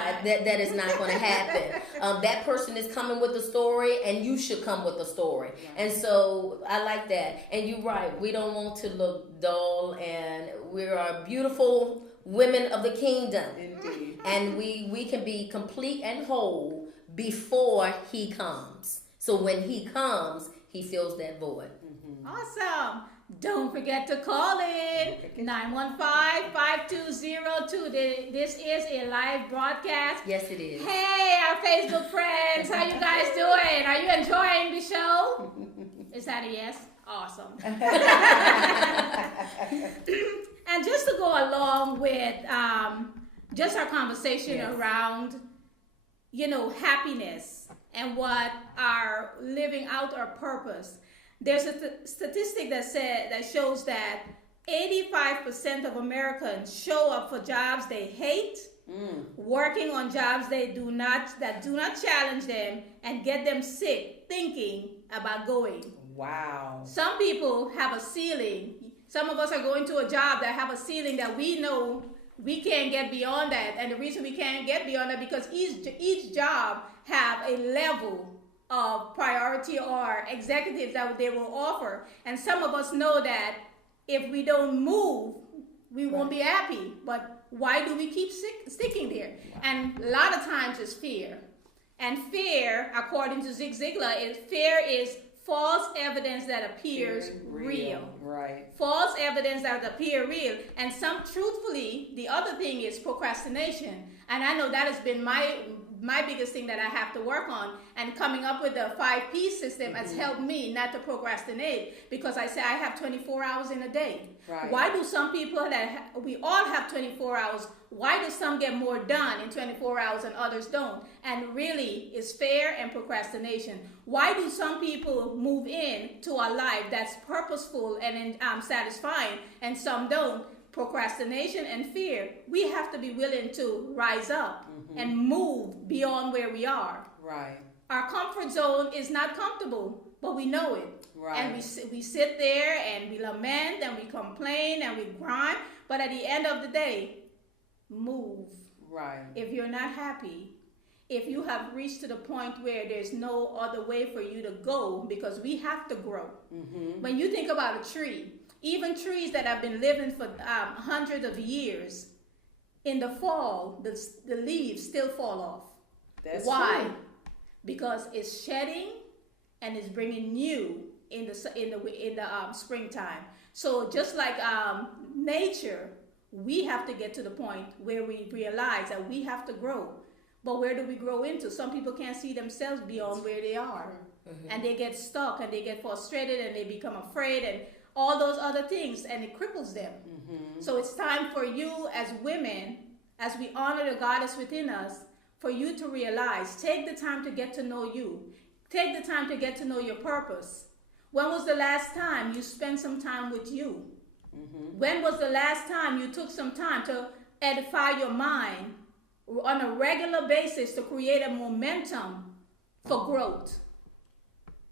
going to happen. That person is coming with a story, and you should come with a story. And so I like that. And you're right. We don't want to look dull, and we are beautiful women of the kingdom. Indeed. And we can be complete and whole before he comes. So when he comes, he fills that void. Awesome. Don't forget to call in 915-5202. This is a live broadcast. Yes, it is. Hey, our Facebook friends. How you guys doing? Are you enjoying the show? Is that a yes? Awesome. And just to go along with just our conversation around happiness and what our living out our purpose. There's a statistic that shows that 85% of Americans show up for jobs they hate, working on jobs that do not challenge them and get them sick thinking about going. Wow. Some people have a ceiling. Some of us are going to a job that have a ceiling that we know we can't get beyond that. And the reason we can't get beyond that because each job have a level of priority or executives that they will offer. And some of us know that if we don't move, we won't be happy. But why do we keep sticking there? Wow. And a lot of times it's fear. And fear, according to Zig Ziglar, fear is false evidence that appears real. Right. False evidence that appear real. And truthfully, the other thing is procrastination. And I know that has been my biggest thing that I have to work on, and coming up with the 5P system has helped me not to procrastinate, because I say I have 24 hours in a day. Right. Why do some people we all have 24 hours, why do some get more done in 24 hours and others don't? And really, it's fear and procrastination. Why do some people move in to a life that's purposeful and satisfying, and some don't? Procrastination and fear. We have to be willing to rise up and move beyond where we are. Right. Our comfort zone is not comfortable, but we know it. Right. And we sit there and we lament and we complain and we grind. But at the end of the day, move. Right. If you're not happy, if you have reached to the point where there's no other way for you to go, because we have to grow. When you think about a tree, even trees that have been living for hundreds of years, in the fall, the leaves still fall off. That's Why? True. Because it's shedding and it's bringing new in the springtime. So just like nature, we have to get to the point where we realize that we have to grow. But where do we grow into? Some people can't see themselves beyond where they are. And they get stuck and they get frustrated and they become afraid and all those other things, and it cripples them. So it's time for you as women, as we honor the goddess within us, for you to realize, take the time to get to know you. Take the time to get to know your purpose. When was the last time you spent some time with you? When was the last time you took some time to edify your mind on a regular basis to create a momentum for growth?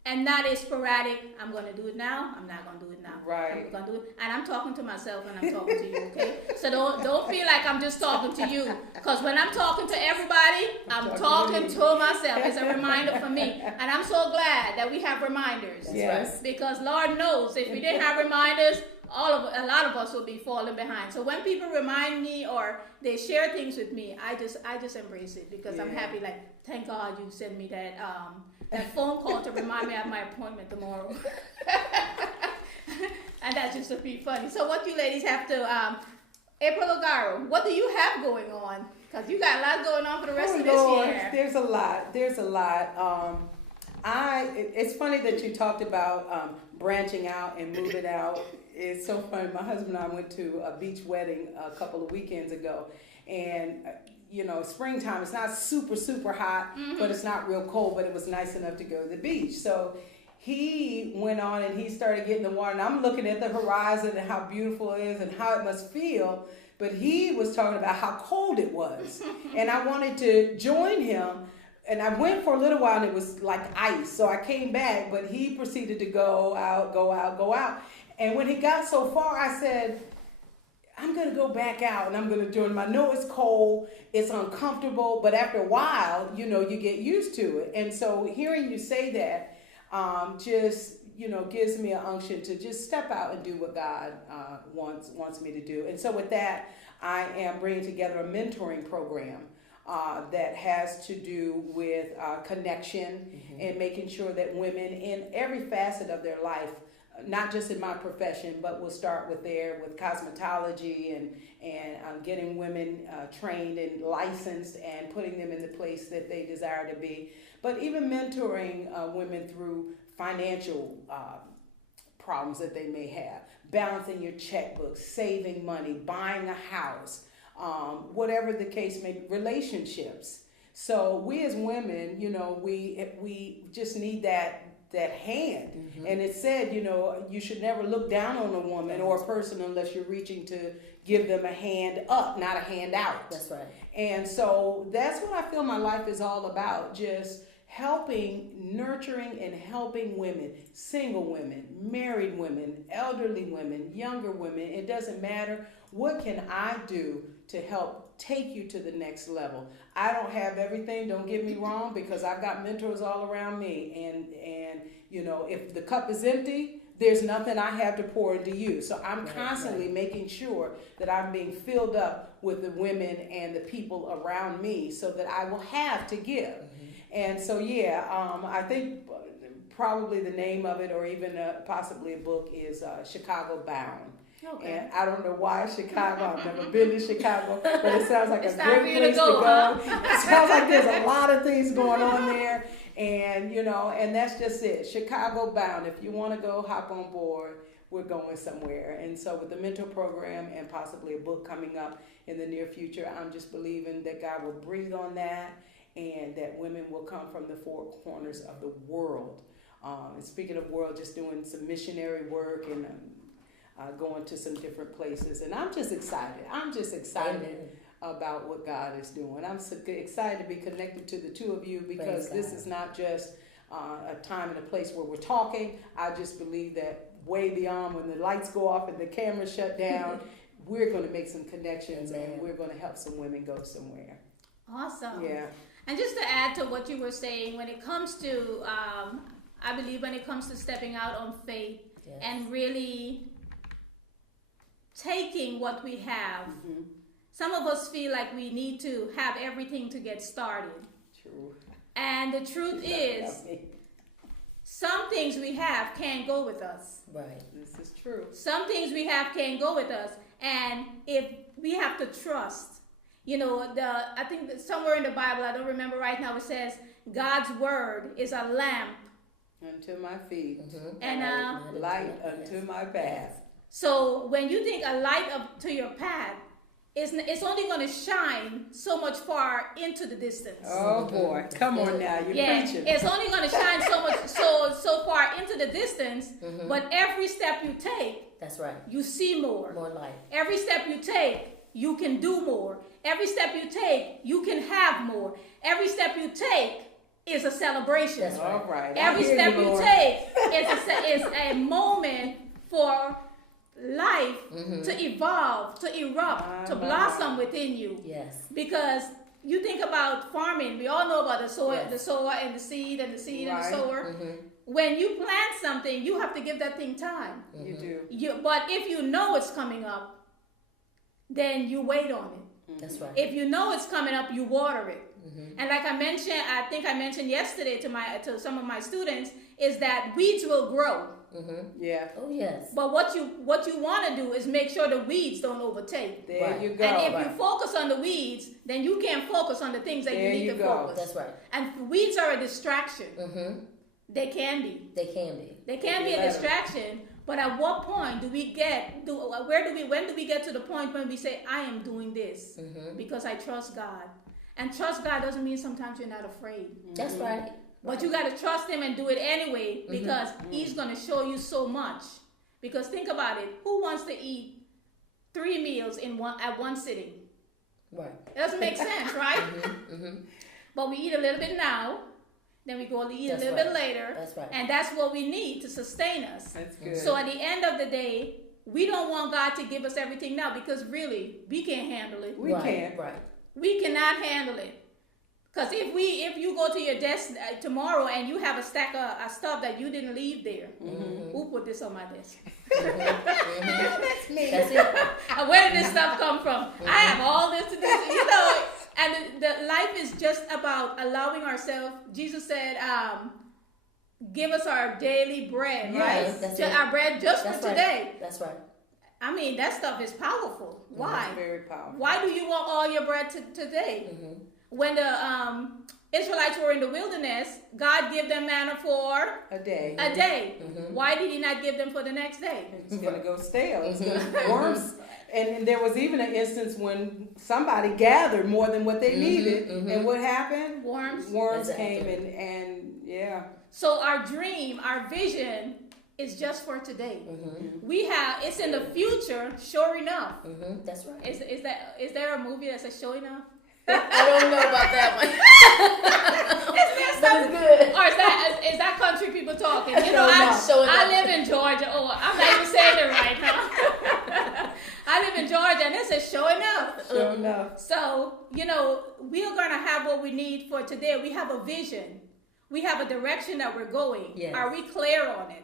And not a sporadic, I'm going to do it now, I'm not going to do it now. Right. I'm going to do it. And I'm talking to myself and I'm talking to you, okay? So don't feel like I'm just talking to you. Because when I'm talking to everybody, I'm talking to myself. It's a reminder for me. And I'm so glad that we have reminders. Yes. Because Lord knows, if we didn't have reminders, a lot of us will be falling behind. So when people remind me or they share things with me, I just embrace it, because I'm happy. Like, thank God you sent me that phone call to remind me of my appointment tomorrow. And that's just to be funny. So what you ladies have to, April O'Gara, what do you have going on? Because you got a lot going on for the rest of this year. There's a lot. It's funny that you talked about branching out and moving out. It's so funny. My husband and I went to a beach wedding a couple of weekends ago, and springtime, it's not super, super hot, but it's not real cold, but it was nice enough to go to the beach. So he went on and he started getting in the water, and I'm looking at the horizon and how beautiful it is and how it must feel, but he was talking about how cold it was. And I wanted to join him, and I went for a little while and it was like ice. So I came back, but he proceeded to go out. And when he got so far, I said, I'm going to go back out and I'm going to join him. I know it's cold, it's uncomfortable, but after a while, you get used to it. And so hearing you say that just, gives me an unction to just step out and do what God wants me to do. And so with that, I am bringing together a mentoring program that has to do with connection and making sure that women in every facet of their life, not just in my profession, but we'll start with cosmetology and getting women trained and licensed and putting them in the place that they desire to be. But even mentoring women through financial problems that they may have, balancing your checkbook, saving money, buying a house, whatever the case may be, relationships. So we as women, we just need that hand. And it said, you should never look down on a woman or a person unless you're reaching to give them a hand up, not a hand out. That's right. And so that's what I feel my life is all about, just helping, nurturing and helping women, single women, married women, elderly women, younger women. It doesn't matter. What can I do to help take you to the next level? I don't have everything, don't get me wrong, because I've got mentors all around me, and if the cup is empty, there's nothing I have to pour into you. So I'm constantly making sure that I'm being filled up with the women and the people around me so that I will have to give. And so, I think probably the name of it, or even possibly a book, is Chicago Bound. Okay. And I don't know why Chicago. I've never been to Chicago, but it sounds like a great place to go. Huh? It sounds like there's a lot of things going on there. And, and that's just it. Chicago Bound. If you want to go, hop on board. We're going somewhere. And so with the mentor program and possibly a book coming up in the near future, I'm just believing that God will breathe on that and that women will come from the four corners of the world. And speaking of world, just doing some missionary work and going to some different places. And I'm just excited. Amen. About what God is doing. I'm so excited to be connected to the two of you, because this is not just a time and a place where we're talking. I just believe that way beyond, when the lights go off and the cameras shut down, we're going to make some connections. Amen. And we're going to help some women go somewhere. Awesome. Yeah. And just to add to what you were saying, when it comes to, I believe when it comes to stepping out on faith and really taking what we have, some of us feel like we need to have everything to get started. True. And the truth is, some things we have can't go with us. Right. This is true. Some things we have can't go with us. And if we have to trust, I think that somewhere in the Bible, I don't remember right now, it says, God's word is a lamp unto my feet, and a light unto my path. So when you think a light up to your path, it's only going to shine so much far into the distance. Oh boy, come on now, you're preaching. It's only going to shine so far into the distance, but every step you take, that's right, you see more light. Every step you take, you can do more. Every step you take, you can have more. Every step you take is a celebration. That's right. All right. Every step you take is a moment for life to evolve, to erupt, to blossom within you. Yes. Because you think about farming, we all know about the sower and the seed and the seed and the sower. When you plant something, you have to give that thing time. You do. But if you know it's coming up, then you wait on it. That's right. If you know it's coming up, you water it. And like I mentioned yesterday to some of my students, is that weeds will grow. Yeah. Oh yes. But what you want to do is make sure the weeds don't overtake. There you go. And if you focus on the weeds, then you can't focus on the things that you need to focus. That's right. And weeds are a distraction. They can be. They can be. They can be a distraction. But at what point when do we get to the point when we say, I am doing this because I trust God? And trust God doesn't mean sometimes you're not afraid. That's right. But you got to trust him and do it anyway, because he's going to show you so much. Because think about it. Who wants to eat 3 meals at one sitting? Right. It doesn't make sense, right? But we eat a little bit now. Then we go to eat a little bit later. That's right. And that's what we need to sustain us. That's good. So at the end of the day, we don't want God to give us everything now, because really, we can't handle it. We can't. Right. We cannot handle it. Because if you go to your desk tomorrow and you have a stack of stuff that you didn't leave there, who put this on my desk? That's me. That's it. Where did this stuff come from? I have all this to do, And the life is just about allowing ourselves. Jesus said, "Give us our daily bread, right? That's our bread just for today." That's right. I mean, that stuff is powerful. Why? It's very powerful. Why do you want all your bread today? When the Israelites were in the wilderness, God gave them manna for a day. Why did he not give them for the next day? It's going to go stale. It's going to worms. And there was even an instance when somebody gathered more than what they needed. And what happened? Worms came and yeah. So our dream, our vision is just for today. It's in the future, sure enough. That's right. Is there a movie that says sure enough? I don't know about that one. It's good. Or is that country people talking? I live in Georgia. Oh, I'm not even saying it right, huh? I live in Georgia, and it says sure enough. Sure enough. So, we're going to have what we need for today. We have a vision. We have a direction that we're going. Yes. Are we clear on it?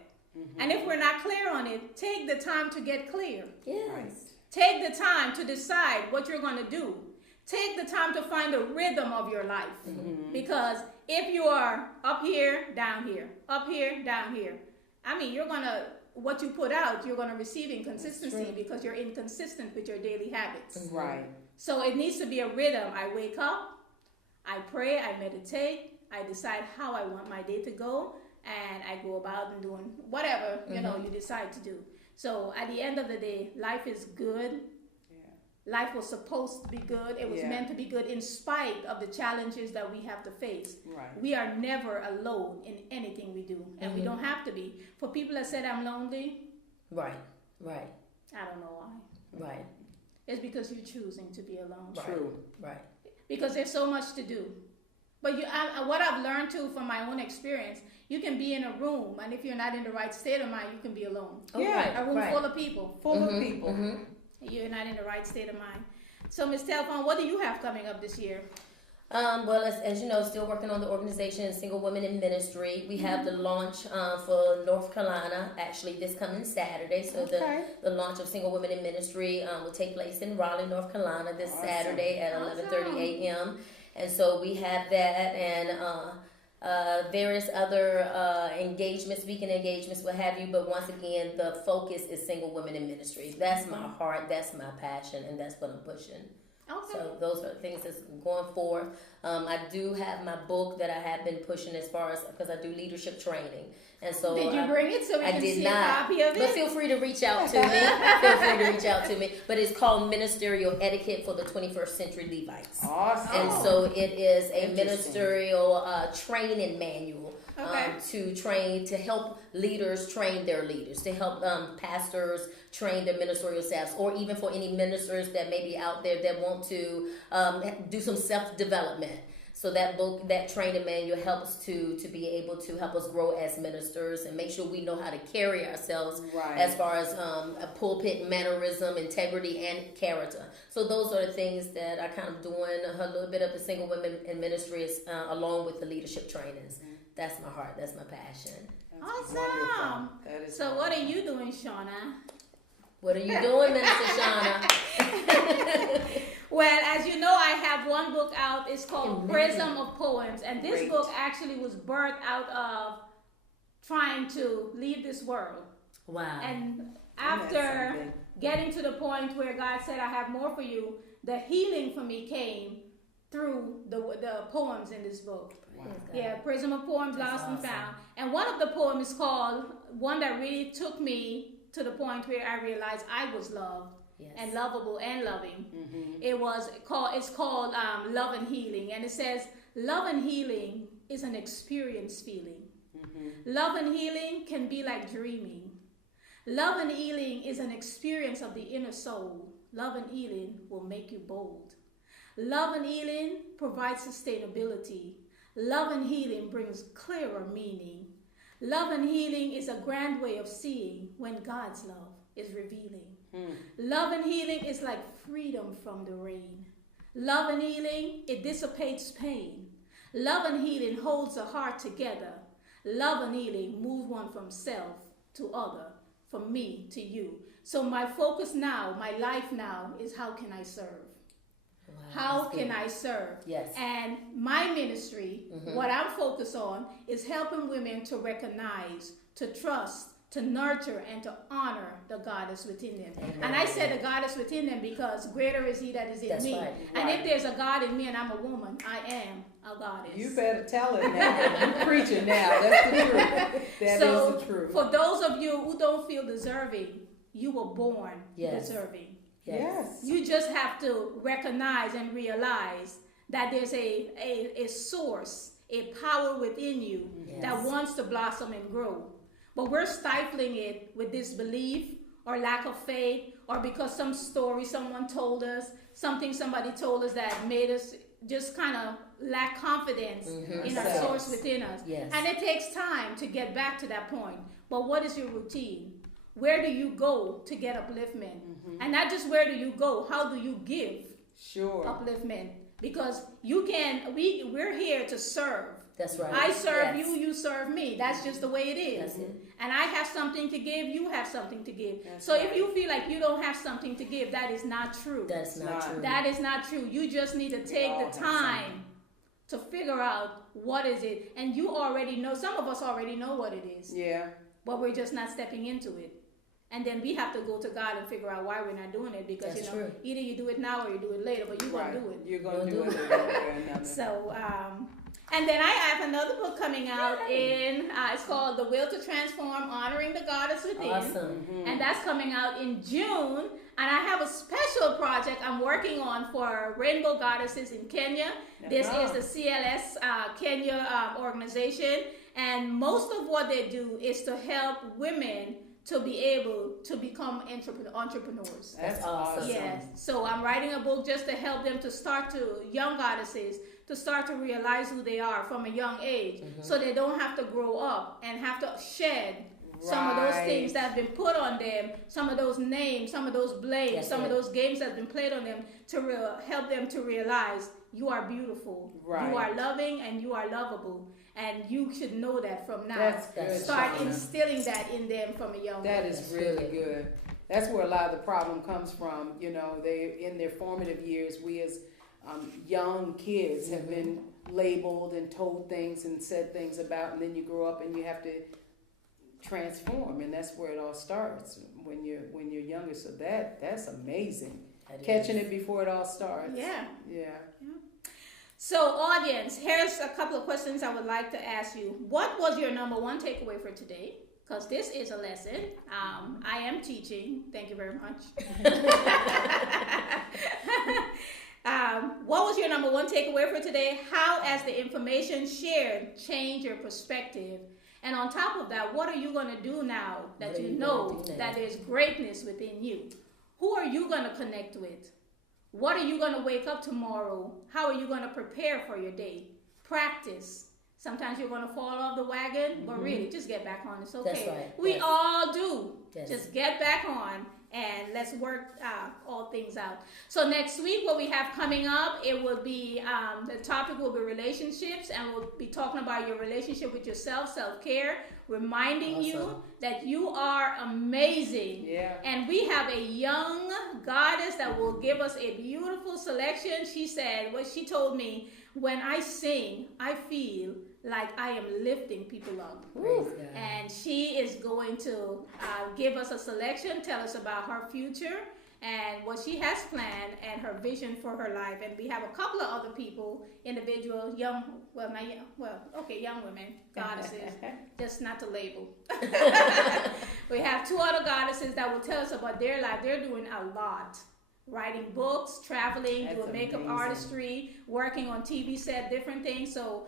And if we're not clear on it, take the time to get clear. Yes. Right. Take the time to decide what you're going to do. Take the time to find the rhythm of your life. Because if you are up here, down here, up here, down here, I mean, what you put out, you're going to receive inconsistency because you're inconsistent with your daily habits. Right. So it needs to be a rhythm. I wake up, I pray, I meditate, I decide how I want my day to go, and I go about and doing whatever, you know, you decide to do. So at the end of the day, life is good. Yeah. Life was supposed to be good. It was meant to be good in spite of the challenges that we have to face. Right. We are never alone in anything we do, and we don't have to be. For people that said I'm lonely, Right. I don't know why. Right. It's because you're choosing to be alone. True. Right. Because there's so much to do. But what I've learned too from my own experience, you can be in a room, and if you're not in the right state of mind, you can be alone. Yeah. A room full of people. Full of people. You're not in the right state of mind. So, Ms. Telfon, what do you have coming up this year? Well, as you know, still working on the organization Single Women in Ministry. We have the launch for North Carolina, actually this coming Saturday. So the launch of Single Women in Ministry will take place in Raleigh, North Carolina this Saturday at 11:30 a.m. And so we have that and various other engagements, speaking engagements, what have you. But once again, the focus is Single Women in Ministry. That's my heart, that's my passion, and that's what I'm pushing. Okay. So those are the things that's going forth. I do have my book that I have been pushing as far as, because I do leadership training. And so did you bring it so we can see a copy of it? But feel free to reach out to me. But it's called Ministerial Etiquette for the 21st Century Levites. Awesome. And so it is a ministerial training manual to help leaders train their leaders, to help pastors train their ministerial staffs, or even for any ministers that may be out there that want to do some self-development. So that book, that training manual helps to be able to help us grow as ministers and make sure we know how to carry ourselves as far as a pulpit mannerism, integrity, and character. So those are the things that I kind of doing a little bit of the Single Women in Ministry along with the leadership trainings. That's my heart. That's my passion. Awesome. So what are you doing, Shawna? What are you doing, Minister Shawna? Well, as you know, I have one book out. It's called Prism of Poems. And this book actually was birthed out of trying to leave this world. Wow. And after getting to the point where God said, I have more for you, the healing for me came through the poems in this book. Wow. Yeah, Prism of Poems, Lost and Found. And one of the poems is called, one that really took me to the point where I realized I was loved. Yes. And lovable and loving. It's called Love and Healing, and it says love and healing is an experience feeling. Love and healing can be like dreaming. Love and healing is an experience of the inner soul. Love and healing will make you bold. Love and healing provides sustainability. Love and healing brings clearer meaning. Love and healing is a grand way of seeing when God's love is revealing. Love and healing is like freedom from the rain. Love and healing, it dissipates pain. Love and healing holds a heart together. Love and healing moves one from self to other, from me to you. So my focus now, my life now, is how can I serve? Wow, how can I serve? Yes. And my ministry, what I'm focused on, is helping women to recognize, to trust, to nurture, and to honor the goddess within them. Amen. And I said the goddess within them because greater is he that is in me. Right. And if there's a God in me and I'm a woman, I am a goddess. You better tell it now. You're preaching now. That's the truth. That is the truth. For those of you who don't feel deserving, you were born deserving. Yes. You just have to recognize and realize that there's a source, a power within you that wants to blossom and grow. But we're stifling it with disbelief or lack of faith, or because some story someone told us, something somebody told us that made us just kind of lack confidence in our source within us. Yes. And it takes time to get back to that point. But what is your routine? Where do you go to get upliftment? And not just where do you go, how do you give upliftment Because we're here to serve. That's right. I serve Yes. you, you serve me. That's just the way it is. That's it. And I have something to give, you have something to give. That's so right. if you feel like you don't have something to give, that is not true. That's not true. That is not true. You just need to all take have the time to figure out what is it. And you already know, some of us already know what it is. Yeah. But we're just not stepping into it. And then we have to go to God and figure out why we're not doing it. Because, That's true. either you do it now or you do it later, but you're going to do it. You're going to do You'll it do one way or another. So, and then I have another book coming out it's called The Will to Transform, Honoring the Goddess Within. Awesome. And that's coming out in June. And I have a special project I'm working on for Rainbow Goddesses in Kenya. This is the CLS Kenya organization. And most of what they do is to help women to be able to become entrepreneurs. That's awesome. Yes. So I'm writing a book just to help them to start to, young goddesses, to start to realize who they are from a young age. So they don't have to grow up and have to shed some of those things that have been put on them, some of those names, some of those blames, That's some it. of those games that have been played on them to help them to realize you are beautiful, you are loving, and you are lovable. And you should know that from now. That's good. Start Shawna. instilling that in them from a young That age. is really good. That's where a lot of the problem comes from. You know, they in their formative years, we as young kids have been labeled and told things and said things about, and then you grow up and you have to transform, and that's where it all starts when you're younger. So that's amazing. Catching it before it all starts. Yeah. Yeah. So, audience, here's a couple of questions I would like to ask you. What was your number one takeaway for today? Because this is a lesson. I am teaching. Thank you very much. What was your number one takeaway for today? How has the information shared changed your perspective? And on top of that, what are you going to do now that you know that there's greatness within you? Who are you going to connect with? What are you going to wake up tomorrow? How are you going to prepare for your day? Practice. Sometimes you're going to fall off the wagon, but really, just get back on. It's okay. That's right. We Yes. all do. Yes. Just get back on and let's work all things out. So next week, what we have coming up, it will be, the topic will be relationships, and we'll be talking about your relationship with yourself, self-care, reminding you that you are amazing. Yeah. And we have a young goddess that will give us a beautiful selection. She said, what she told me, when I sing, I feel like I am lifting people up. Praise God. And she is going to give us a selection, tell us about her future and what she has planned and her vision for her life. And we have a couple of other people, individual, young women, goddesses, just not to label. We have two other goddesses that will tell us about their life. They're doing a lot. Writing books, traveling, doing makeup artistry, working on TV set, different things. So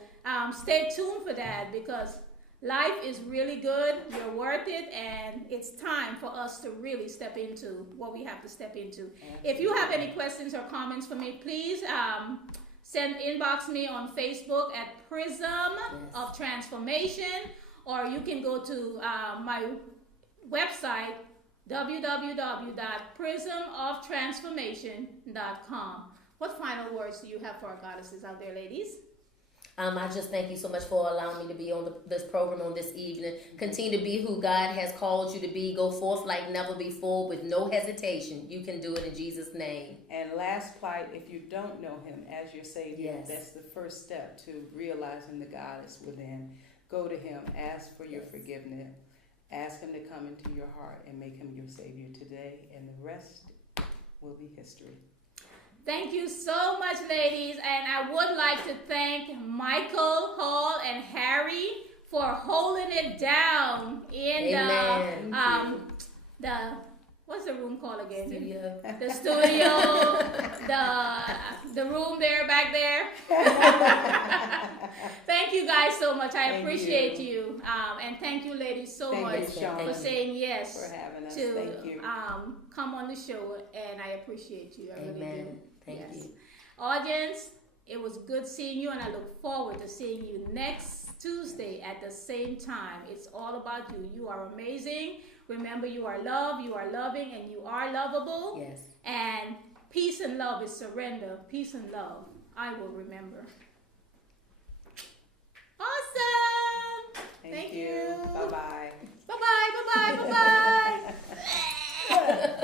stay tuned for that, because life is really good. You're worth it, and it's time for us to really step into what we have to step into. If you have any questions or comments for me, please inbox me on Facebook at Prism of Transformation, or you can go to my website, www.prismoftransformation.com. What final words do you have for our goddesses out there, ladies? I just thank you so much for allowing me to be on this program on this evening. Continue to be who God has called you to be. Go forth like never before with no hesitation. You can do it in Jesus' name. And last plight, if you don't know him as your Savior, that's the first step to realizing the goddess within. Go to him, ask for your forgiveness. Ask him to come into your heart and make him your Savior today, and the rest will be history. Thank you so much, ladies. And I would like to thank Michael, Hall, and Harry for holding it down in the what's the room called again? Studio. The studio, the room there, back there. Thank you guys so much. I appreciate you. And thank you, ladies, so much for saying yes for having us. to Thank you. come on the show. And I appreciate you. I really do. Thank you. Audience, it was good seeing you, and I look forward to seeing you next Tuesday at the same time. It's all about you. You are amazing. Remember, you are loved, you are loving, and you are lovable. Yes. And peace and love is surrender. Peace and love. I will remember. Awesome. Thank you. Bye-bye. Bye-bye. Bye-bye. Bye-bye.